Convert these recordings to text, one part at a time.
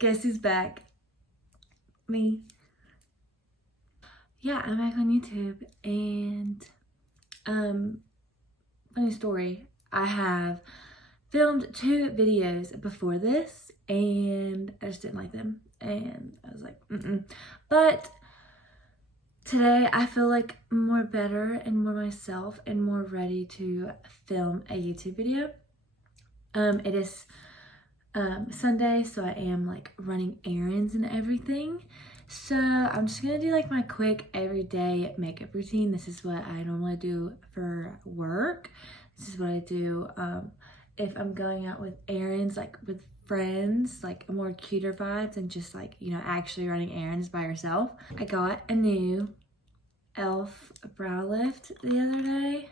Guess who's back? Me. Yeah, I'm back on YouTube, and funny story, I have filmed 2 videos before this, and I just didn't like them, and I was like, But today I feel like more better and more myself and more ready to film a YouTube video. It is Sunday, so I am like running errands and everything. So I'm just gonna do like my quick everyday makeup routine. This is what I normally do for work. This is what I do if I'm going out with errands, like with friends, like a more cuter vibes and just like, you know, actually running errands by yourself. I got a new e.l.f. brow lift the other day.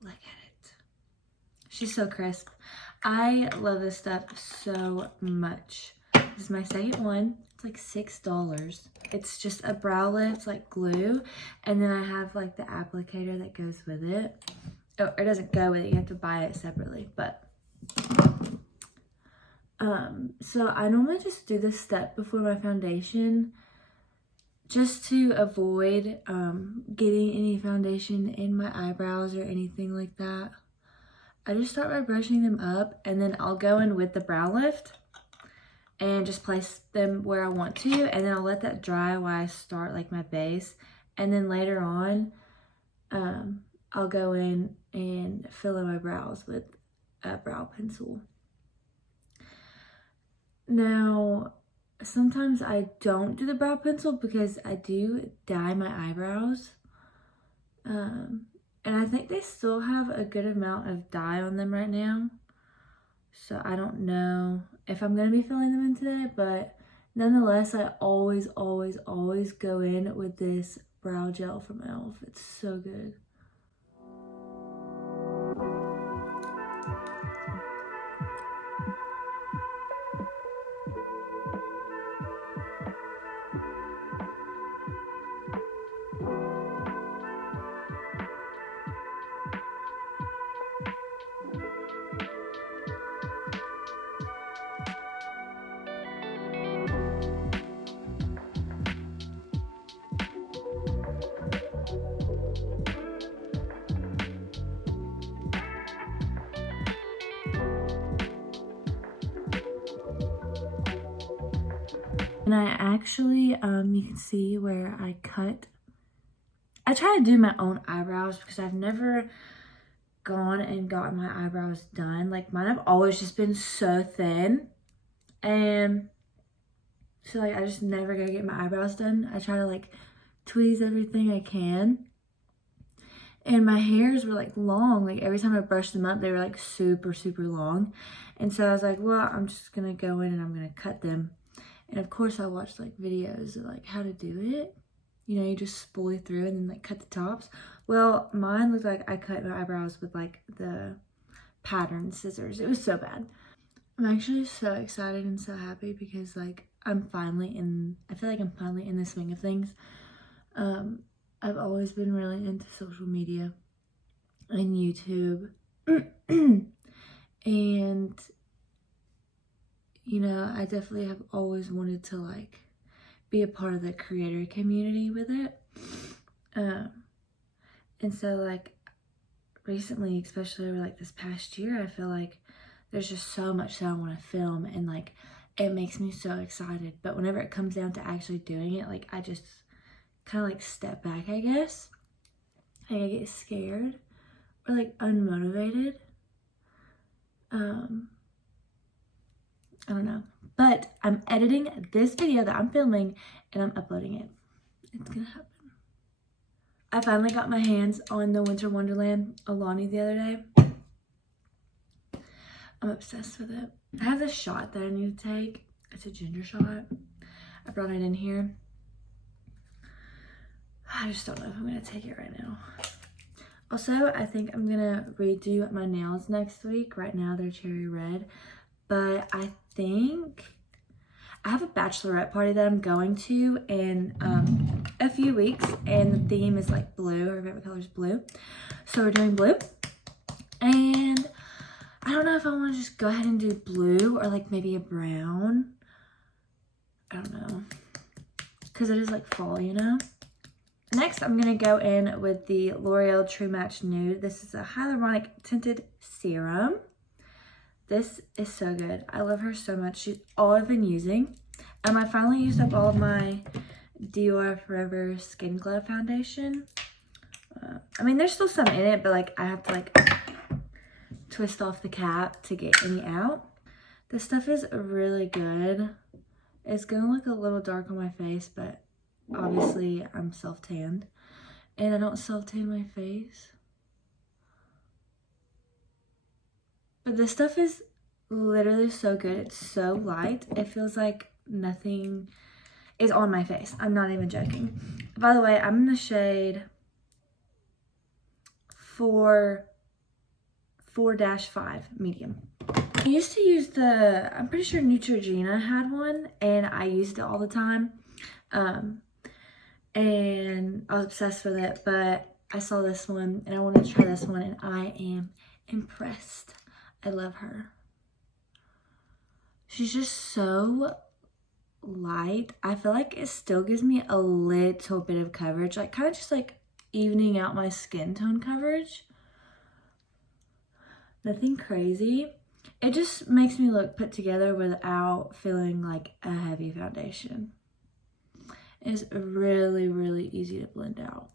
Look at it. She's so crisp. I love this stuff so much. This is my second one. It's like $6. It's just a brow lift, like glue. And then I have like the applicator that goes with it. Oh, it doesn't go with it. You have to buy it separately. But, so I normally just do this step before my foundation just to avoid getting any foundation in my eyebrows or anything like that. I just start by brushing them up, and then I'll go in with the brow lift and just place them where I want to, and then I'll let that dry while I start like my base, and then later on I'll go in and fill in my brows with a brow pencil. Now sometimes I don't do the brow pencil because I do dye my eyebrows, and I think they still have a good amount of dye on them right now. So I don't know if I'm going to be filling them in today, but nonetheless, I always go in with this brow gel from e.l.f. It's so good. And I actually, you can see where I cut. I try to do my own eyebrows because I've never gone and gotten my eyebrows done. Like mine have always just been so thin. And so like I just never go get my eyebrows done. I try to like tweeze everything I can. And my hairs were like long. Like every time I brushed them up, they were like super long. And so I was like, well, I'm just gonna go in and I'm gonna cut them. And of course I watched like videos of like how to do it. You know, you just spoolie through and then like cut the tops. Well, mine looked like I cut my eyebrows with like the pattern scissors. It was so bad. I'm actually so excited and so happy because like I feel like I'm finally in the swing of things. I've always been really into social media and YouTube. And you know, I definitely have always wanted to like be a part of the creator community with it. And so like recently, especially over like this past year, I feel like there's just so much that I want to film, and like it makes me so excited. But whenever it comes down to actually doing it, like I just kind of like step back, I guess. Like I get scared or like unmotivated. I don't know, but I'm editing this video that I'm filming and I'm uploading it. It's gonna happen. I finally got my hands on the Winter Wonderland Alani the other day. I'm obsessed with it. I have this shot that I need to take. It's a ginger shot. I brought it in here. I just don't know if I'm gonna take it right now. Also, I think I'm gonna redo my nails next week. Right now they're cherry red, but I think I have a bachelorette party that I'm going to in a few weeks, and the theme is like blue. Her favorite color is blue, so we're doing blue. And I don't know if I want to just go ahead and do blue or like maybe a brown. I don't know, because it is like fall, you know. Next, I'm going to go in with the L'Oreal True Match Nude. This is a hyaluronic tinted serum. This is so good. I love her so much. She's all I've been using. I finally used up all of my Dior Forever Skin Glow foundation. I mean, there's still some in it, but like I have to like twist off the cap to get any out. This stuff is really good. It's going to look a little dark on my face, but obviously I'm self-tanned. And I don't self-tan my face. But this stuff is literally so good. It's so light. It feels like nothing is on my face. I'm not even joking. By the way, I'm in the shade 4-5 medium. I used to use I'm pretty sure Neutrogena had one, and I used it all the time. And I was obsessed with it, but I saw this one and I wanted to try this one, and I am impressed. I love her. She's just so light. I feel like it still gives me a little bit of coverage, like kind of just like evening out my skin tone coverage. Nothing crazy. It just makes me look put together without feeling like a heavy foundation. It's really, really easy to blend out.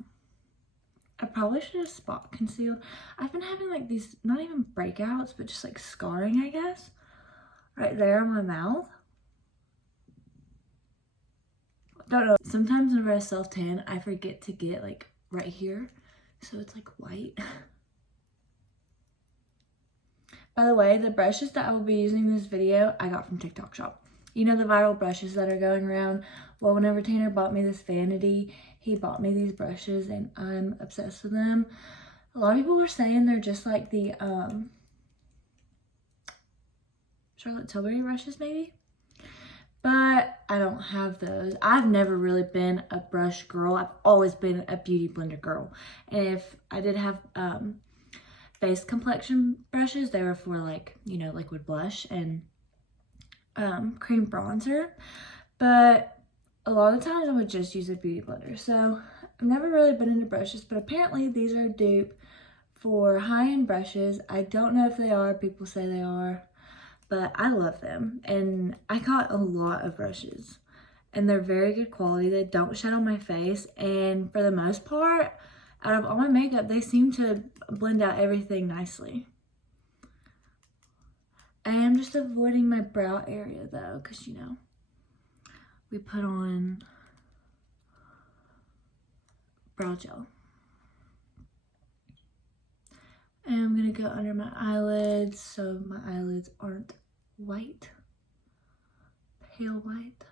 I probably should have spot concealed. I've been having like these, not even breakouts, but just like scarring, I guess. Right there on my mouth. Don't know. Sometimes whenever I self-tan, I forget to get like right here. So it's like white. By the way, the brushes that I will be using in this video, I got from TikTok Shop. You know the viral brushes that are going around? Well, whenever Tanner bought me this vanity, he bought me these brushes and I'm obsessed with them. A lot of people were saying they're just like the Charlotte Tilbury brushes maybe. But I don't have those. I've never really been a brush girl. I've always been a beauty blender girl. And if I did have base complexion brushes, they were for like, you know, liquid blush and cream bronzer. But a lot of times I would just use a beauty blender. So I've never really been into brushes, but apparently these are a dupe for high-end brushes. I don't know if they are. People say they are. But I love them, and I got a lot of brushes, and they're very good quality. They don't shed on my face, and for the most part, out of all my makeup, they seem to blend out everything nicely. I am just avoiding my brow area though, because you know, we put on brow gel. And I'm gonna go under my eyelids so my eyelids aren't white, pale white.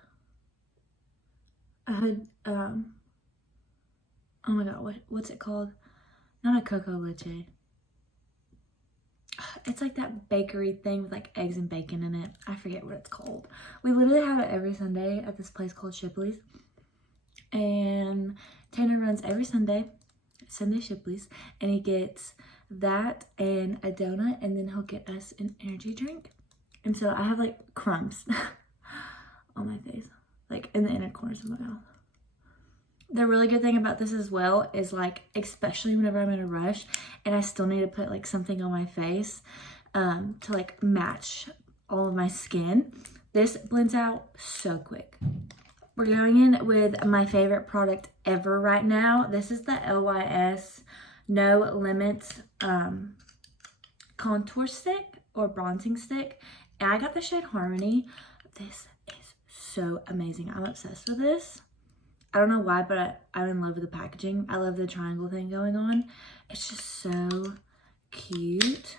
I had, oh my god, what's it called? Not a cocoa leche. It's like that bakery thing with like eggs and bacon in it. I forget what it's called. We literally have it every Sunday at this place called Shipley's. And Tanner runs every Sunday Shipley's, and he gets that and a donut, and then he'll get us an energy drink. And so I have like crumbs on my face, like in the inner corners of my mouth. The really good thing about this as well is like, especially whenever I'm in a rush and I still need to put like something on my face to like match all of my skin, this blends out so quick. We're going in with my favorite product ever right now. This is the LYS No Limits contour stick or bronzing stick, and I got the shade Harmony. This is so amazing. I'm obsessed with this. I don't know why, but I'm in love with the packaging. I love the triangle thing going on. It's just so cute,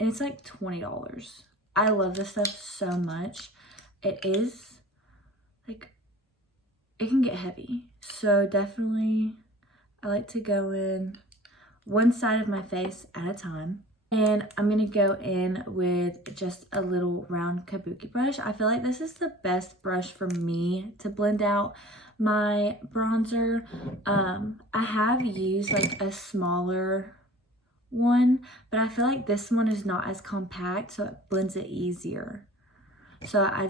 and it's like $20. I love this stuff so much. It is like, it can get heavy, so definitely I like to go in one side of my face at a time. And I'm gonna go in with just a little round kabuki brush. I feel like this is the best brush for me to blend out my bronzer. I have used like a smaller one, but I feel like this one is not as compact, so it blends it easier. So I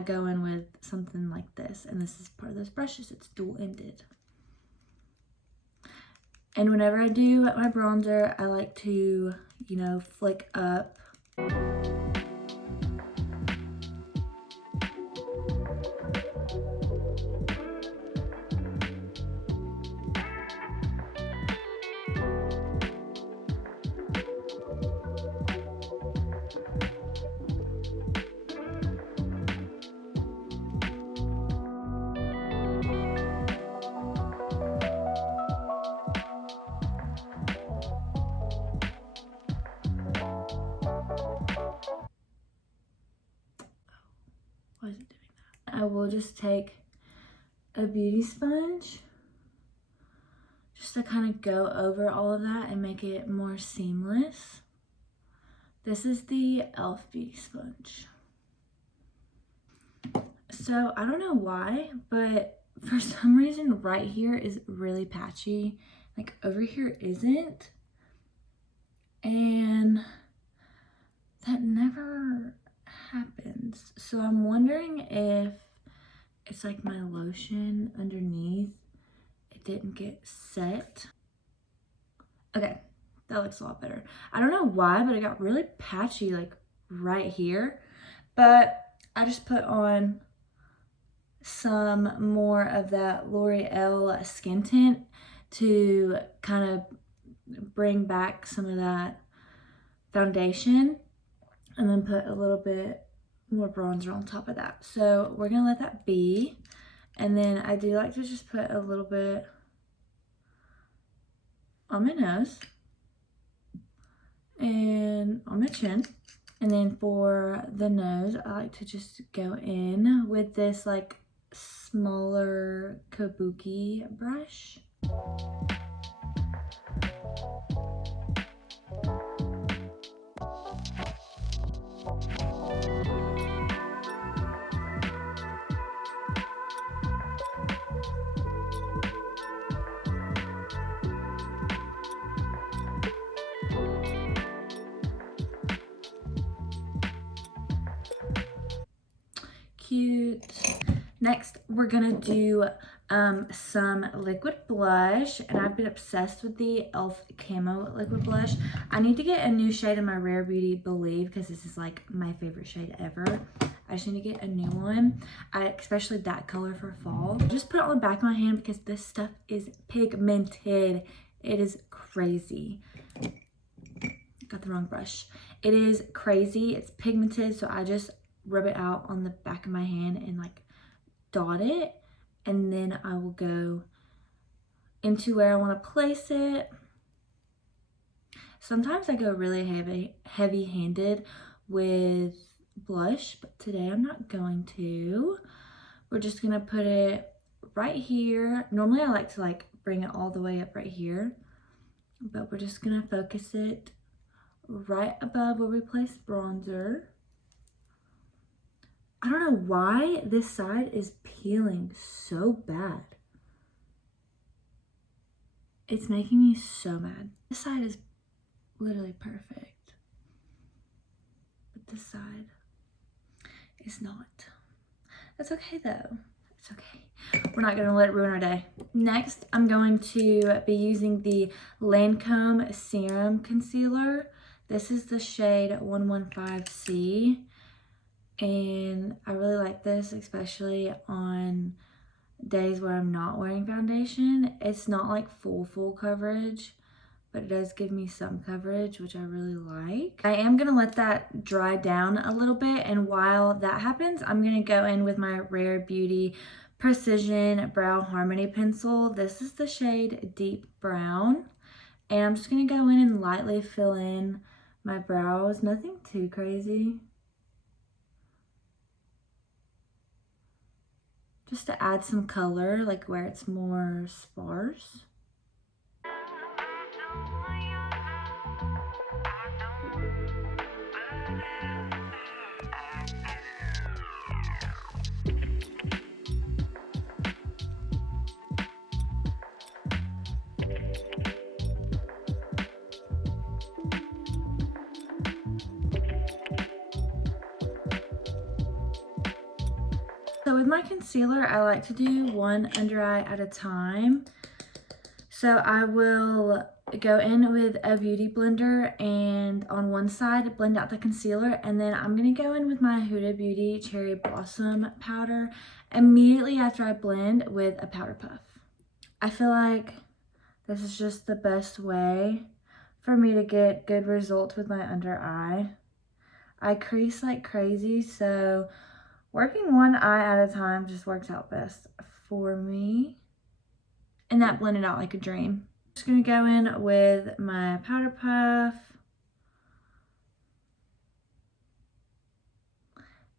go in with something like this, and this is part of those brushes. It's dual-ended. And whenever I do my bronzer, I like to, you know, flick up. Why is it doing that? I will just take a beauty sponge just to kind of go over all of that and make it more seamless. This is the e.l.f. beauty sponge. So I don't know why, but for some reason right here is really patchy. Like over here isn't. And that never happens. So I'm wondering if it's like my lotion underneath, it didn't get set. Okay, that looks a lot better. I don't know why, but it got really patchy like right here. But I just put on some more of that L'Oreal skin tint to kind of bring back some of that foundation, and then put a little bit more bronzer on top of that. So we're gonna let that be. And then I do like to just put a little bit on my nose and on my chin. And then for the nose, I like to just go in with this like smaller kabuki brush. Cute. Next, we're gonna do some liquid blush, and I've been obsessed with the e.l.f. Camo liquid blush. I need to get a new shade in my Rare Beauty Believe, because this is like my favorite shade ever. I just need to get a new one, especially that color for fall. Just put it on the back of my hand because this stuff is pigmented. It is crazy. Got the wrong brush. It is crazy. It's pigmented, so I just rub it out on the back of my hand and like dot it, and then I will go into where I want to place it. Sometimes I go really heavy-handed with blush, but today I'm not going to. We're just gonna put it right here. Normally I like to like bring it all the way up right here, but we're just gonna focus it right above where we place bronzer. I don't know why this side is peeling so bad. It's making me so mad. This side is literally perfect, but this side is not. That's okay though. It's okay. We're not gonna let it ruin our day. Next, I'm going to be using the Lancome Serum Concealer. This is the shade 115C. And I really like this, especially on days where I'm not wearing foundation. It's not like full coverage, but it does give me some coverage, which I really like. I am gonna let that dry down a little bit, and while that happens, I'm gonna go in with my Rare Beauty Precision Brow Harmony Pencil. This is the shade Deep Brown, and I'm just gonna go in and lightly fill in my brows. Nothing too crazy. Just to add some color, like where it's more sparse. So with my concealer, I like to do one under eye at a time. So I will go in with a beauty blender and on one side blend out the concealer, and then I'm going to go in with my Huda Beauty Cherry Blossom powder immediately after I blend with a powder puff. I feel like this is just the best way for me to get good results with my under eye. I crease like crazy, so working one eye at a time just works out best for me. And that blended out like a dream. Just gonna go in with my powder puff.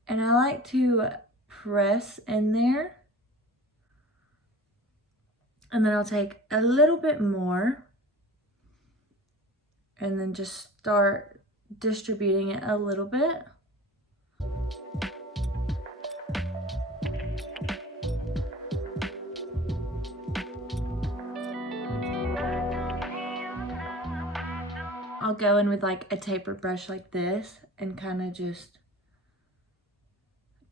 And I like to press in there. And then I'll take a little bit more and then just start distributing it a little bit. I'll go in with like a tapered brush like this and kind of just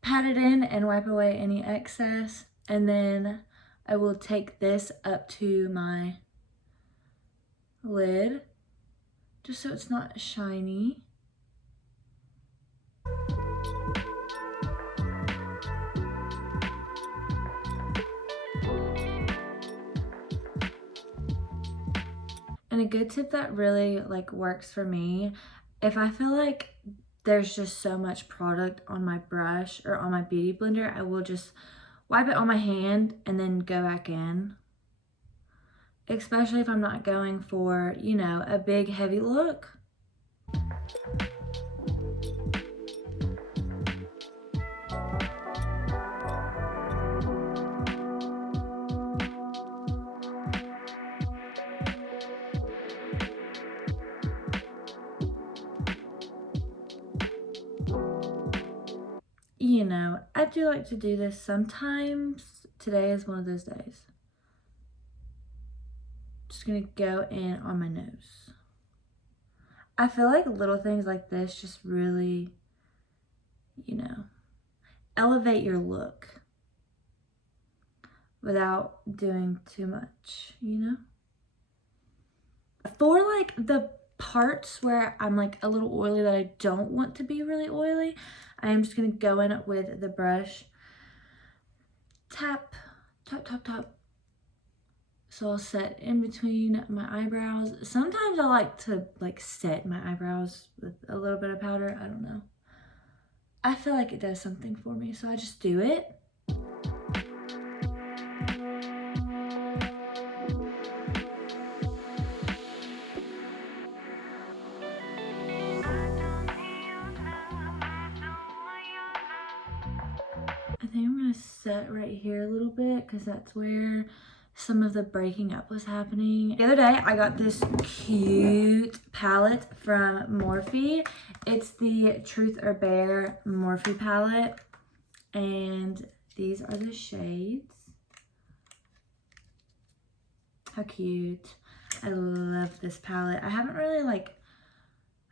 pat it in and wipe away any excess. And then I will take this up to my lid just so it's not shiny. And a good tip that really like works for me, if I feel like there's just so much product on my brush or on my beauty blender, I will just wipe it on my hand and then go back in. Especially if I'm not going for, you know, a big heavy look. You know, I do like to do this sometimes. Today is one of those days. Just gonna go in on my nose. I feel like little things like this just really, you know, elevate your look without doing too much, you know? For like the parts where I'm like a little oily that I don't want to be really oily, I am just gonna go in with the brush, tap, tap, tap, tap. So I'll set in between my eyebrows. Sometimes I like to like set my eyebrows with a little bit of powder. I don't know. I feel like it does something for me, so I just do it. I think I'm gonna set right here a little bit because that's where some of the breaking up was happening. The other day I got this cute palette from Morphe. It's the Truth or Bear Morphe palette, and these are the shades. How cute. I love this palette. I haven't really like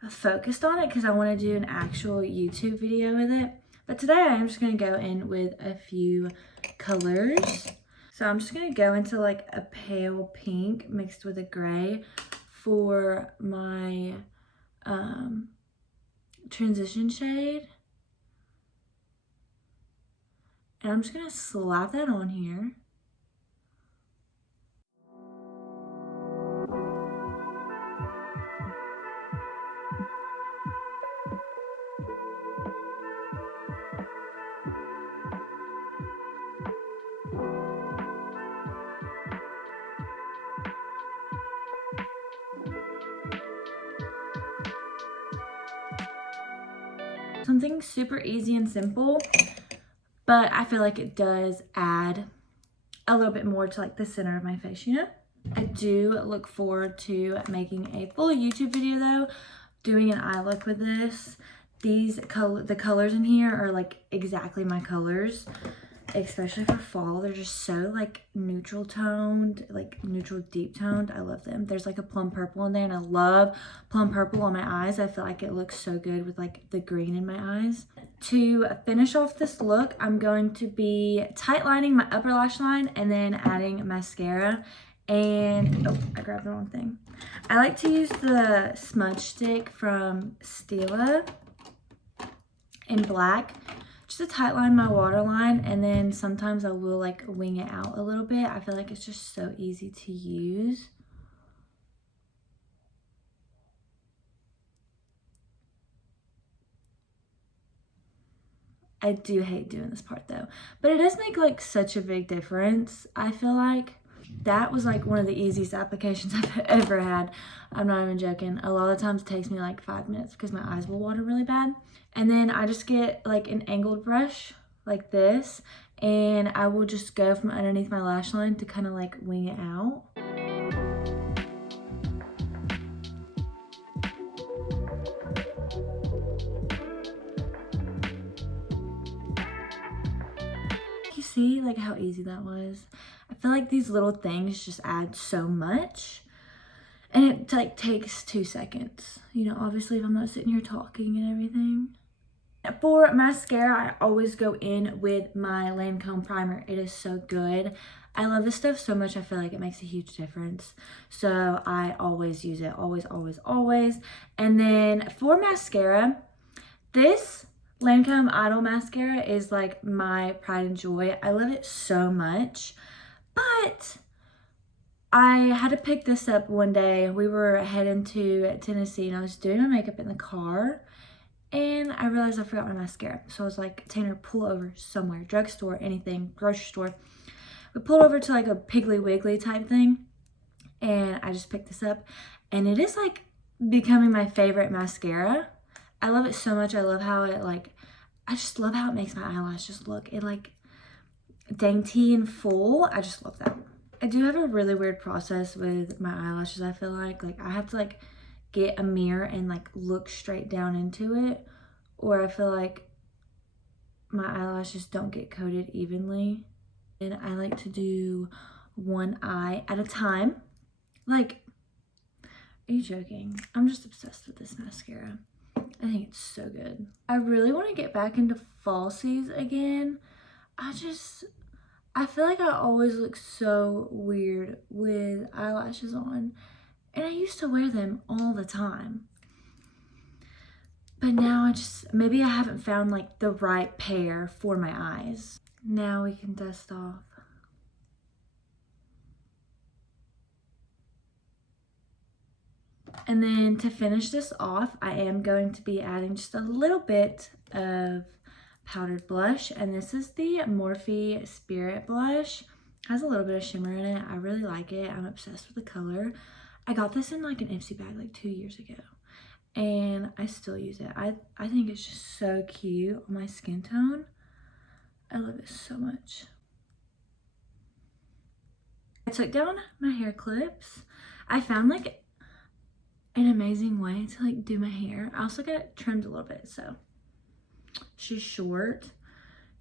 focused on it because I want to do an actual YouTube video with it, but today I'm just going to go in with a few colors. So I'm just going to go into like a pale pink mixed with a gray for my transition shade. And I'm just going to slap that on here. Something super easy and simple, but I feel like it does add a little bit more to like the center of my face, you know? I do look forward to making a full YouTube video though, doing an eye look with this. The colors in here are like exactly my colors. especially for fall. They're just so like neutral toned, like neutral deep toned. I love them. There's like a plum purple in there, and I love plum purple on my eyes. I feel like it looks so good with like the green in my eyes. To finish off this look, I'm going to be tight lining my upper lash line and then adding mascara. And oh, I grabbed the wrong thing. I like to use the smudge stick from Stila in black just to tight line my waterline, and then sometimes I will like wing it out a little bit. I feel like it's just so easy to use. I do hate doing this part though, but it does make like such a big difference. I feel like that was like one of the easiest applications I've ever had. I'm not even joking. A lot of times it takes me like 5 minutes because my eyes will water really bad. And then I just get like an angled brush like this, and I will just go from underneath my lash line to kind of like wing it out. You see like how easy that was? I feel like these little things just add so much, and it like takes 2 seconds. You know, obviously if I'm not sitting here talking and everything. For mascara, I always go in with my Lancome primer. It is so good. I love this stuff so much. I feel like it makes a huge difference. So I always use it. Always, always, always. And then for mascara, this Lancome Idol mascara is like my pride and joy. I love it so much. But I had to pick this up one day. We were heading to Tennessee and I was doing my makeup in the car. And I realized I forgot my mascara. So I was like, Tanner, pull over somewhere. Drugstore, anything, grocery store. We pulled over to like a Piggly Wiggly type thing. And I just picked this up. And it is like becoming my favorite mascara. I love it so much. I love how it like, I just love how it makes my eyelashes look. It like dainty and full. I just love that. I do have a really weird process with my eyelashes. I feel like I have to like get a mirror and like look straight down into it, or I feel like my eyelashes don't get coated evenly. And I like to do one eye at a time. Like, are you joking? I'm just obsessed with this mascara. I think it's so good. I really want to get back into falsies again. I feel like I always look so weird with eyelashes on. And I used to wear them all the time. But now maybe I haven't found like the right pair for my eyes. Now we can dust off. And then to finish this off, I am going to be adding just a little bit of powdered blush. And this is the Morphe Spirit blush. It has a little bit of shimmer in it. I really like it. I'm obsessed with the color. I got this in like an Ipsy bag like 2 years ago, and I still use it. I think it's just so cute on my skin tone. I love it so much. I took down my hair clips. I found like an amazing way to like do my hair. I also got it trimmed a little bit, so she's short.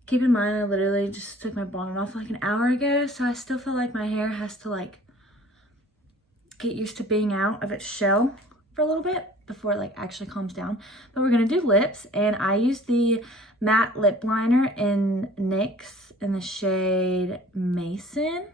Keep in mind I literally just took my bonnet off like an hour ago, so I still feel like my hair has to like get used to being out of its shell for a little bit before it like actually calms down. But we're gonna do lips, and I use the matte lip liner in NYX in the shade Mason.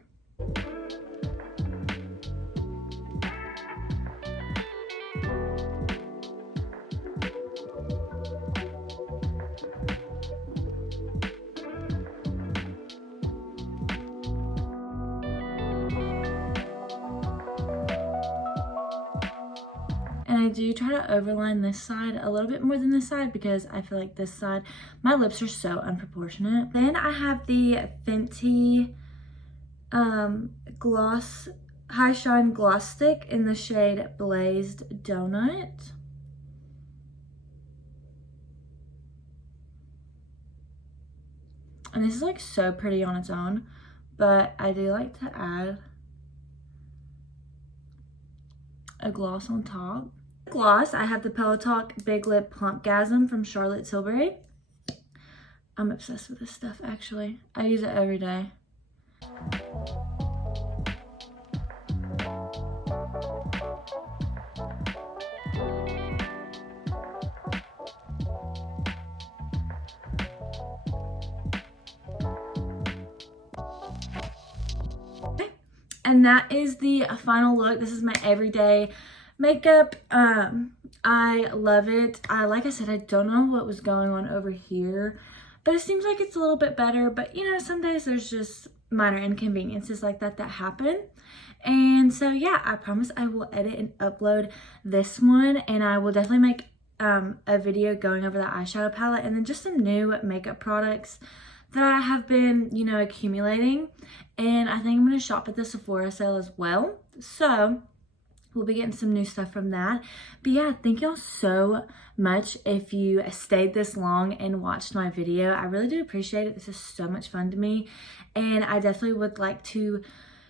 And I do try to overline this side a little bit more than this side because I feel like this side, my lips are so unproportionate. Then I have the Fenty gloss, high shine gloss stick in the shade Blazed Donut. And this is like so pretty on its own, but I do like to add a gloss on top. Gloss, I have the Pillow Talk Big Lip Plumpgasm from Charlotte Tilbury. I'm obsessed with this stuff, actually. I use it every day. And that is the final look. This is my everyday makeup. I love it. Like I said, I don't know what was going on over here, but it seems like it's a little bit better. But you know, some days there's just minor inconveniences like that happen. And so yeah, I promise I will edit and upload this one, and I will definitely make a video going over the eyeshadow palette and then just some new makeup products that I have been, you know, accumulating. And I think I'm going to shop at the Sephora sale as well. So we'll be getting some new stuff from that. But yeah, thank y'all so much if you stayed this long and watched my video. I really do appreciate it. This is so much fun to me. And I definitely would like to,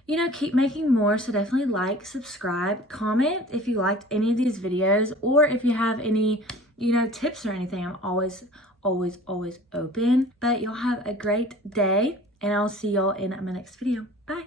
you know, keep making more. So definitely like, subscribe, comment if you liked any of these videos, or if you have any, you know, tips or anything. I'm always open. But y'all have a great day, and I'll see y'all in my next video. Bye.